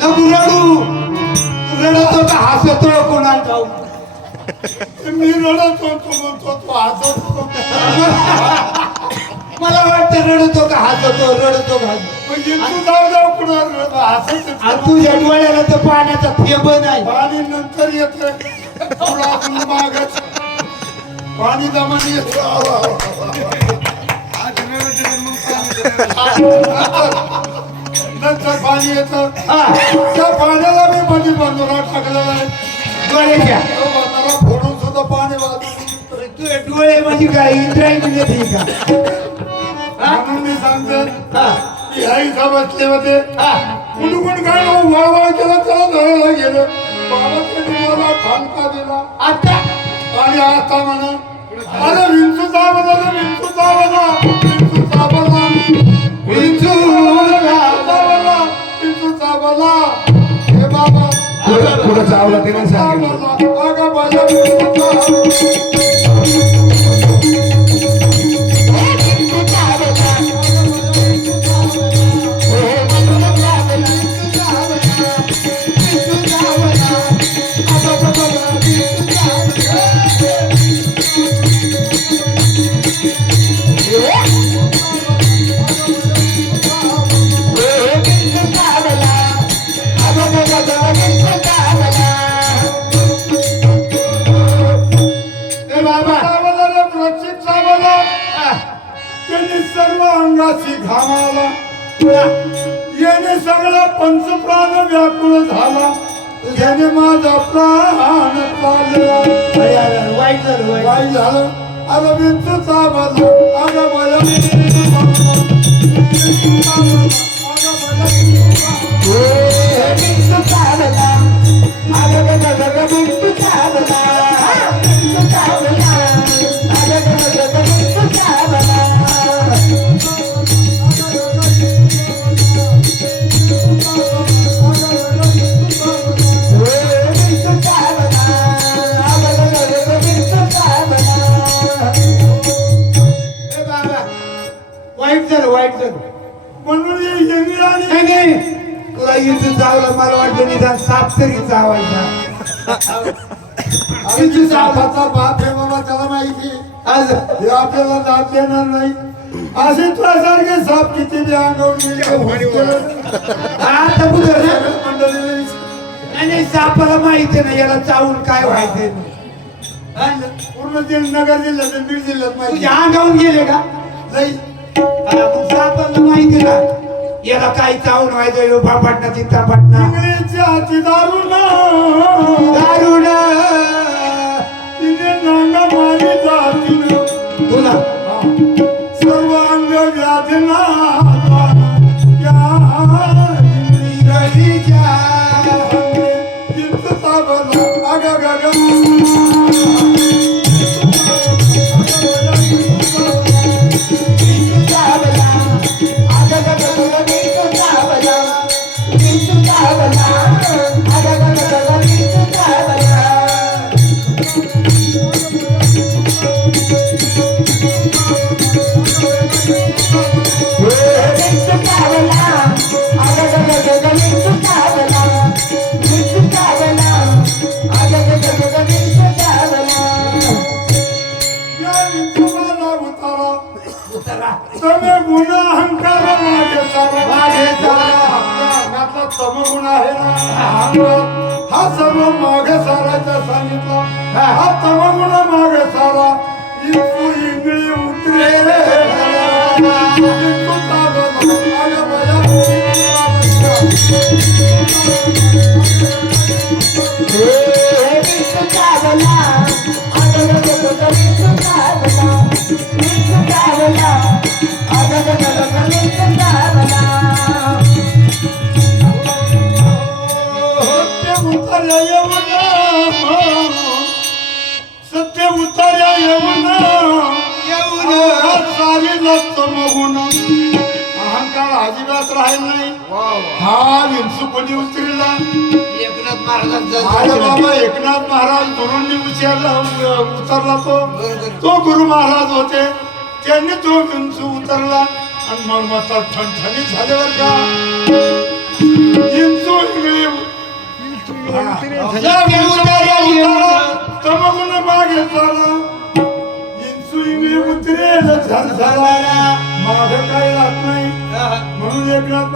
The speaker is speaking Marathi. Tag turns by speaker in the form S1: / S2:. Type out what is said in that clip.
S1: नको रडू तू रडतो का हसतो कोणाला ठाऊ
S2: मी रडत होतो म्हणतो तो हसत होतो.
S1: मला वाटतं रडतो का हसतो रडतो का.
S2: म्हणजे तू जाऊ जाऊ कुणा हसत
S1: आणि तुझ्या डोळ्याला तर पाण्याचा थेंब नाही.
S2: पाणी नंतर येत. मागच. पाणी दमाने येत. नंतर पाणी येत.
S1: हा.
S2: त्या पाण्याला मी मध्ये बंदरा टाकलेला आहे
S1: डोळ्याच्या
S2: तो बंधारा फोडून सुद्धा पाणी वाहत
S1: तुझे डोळे म्हणजे काय इंद्रायणी नदी का?
S2: म्हणून मी सांगतो
S1: हा.
S2: की ह्या इथं बसले होते.
S1: हा.
S2: कुणी कुणी काय वळवळ केलं त्याला धरायला गेलं बाबा त्यांनी मला ठाणका दिला.
S1: आता?
S2: आणि आता म्हणा अरे विंचू चावला रे, विंचू चावला विंचू चावला
S1: ते नाही सांगितलं.
S2: अंगाची घामाला. याने सगळा पंचप्राण व्याकुळ झाला. याने माझा प्राण
S1: अरे, अरे, वाईट झालं वाईट
S2: काय झालं. अरे अगं बाया, विंचू चावला.
S1: वाईट झालं
S2: म्हणून
S1: तुला इथं चावलं मला वाटलं निदान साप तरी चावायचा
S2: आईची सापाचा बाप आहे बाबा त्याला माहिती
S1: आज
S2: हे आपल्याला जात देणार नाही. असे तुझ्यासारखे साप किती बी.
S1: आता
S2: मंडळी
S1: सापाला माहिती नाही याला चावून काय व्हायचंय
S2: पूर्ण नगर जिल्ह्यात बीड जिल्ह्यात माहिती
S1: अंगावून गेले का?
S2: नाही.
S1: माहिती ना. याला काय चावून व्हायचं? यो बापाटना चित्ता पाटणा
S2: ना.
S1: दारुण.
S2: तिने नांगा मारी जातीनं. सर्व अंग व्याधीना. उतारा. तमे गुण अहंकार माझे सारा. माझे सारा. आपल्या अंगातला तमगुण आहे ना हा अंगात, हा सर्व मागे साराचा सांगितला हा तमगुण मागे सारा इंचू इंगळी उतरे इंचू सत्य उतर्या येऊन. येऊन. सारी लत मगून अहंकार अजिबात राहील नाही. हा विंचू कोणी उतरला.
S1: एकनाथ महाराजांचा
S2: अरे बाबा एकनाथ महाराज गुरूंनी उतरला तो. तो गुरु महाराज होते. त्यांनी तो विंचू उतरला. आणि मग मग ठणठणीत झाल्यावर का. विंचू तमगुण मागे झाला इंचू इंगळी उतरेल माग काय राहत नाही म्हणून एकनाथ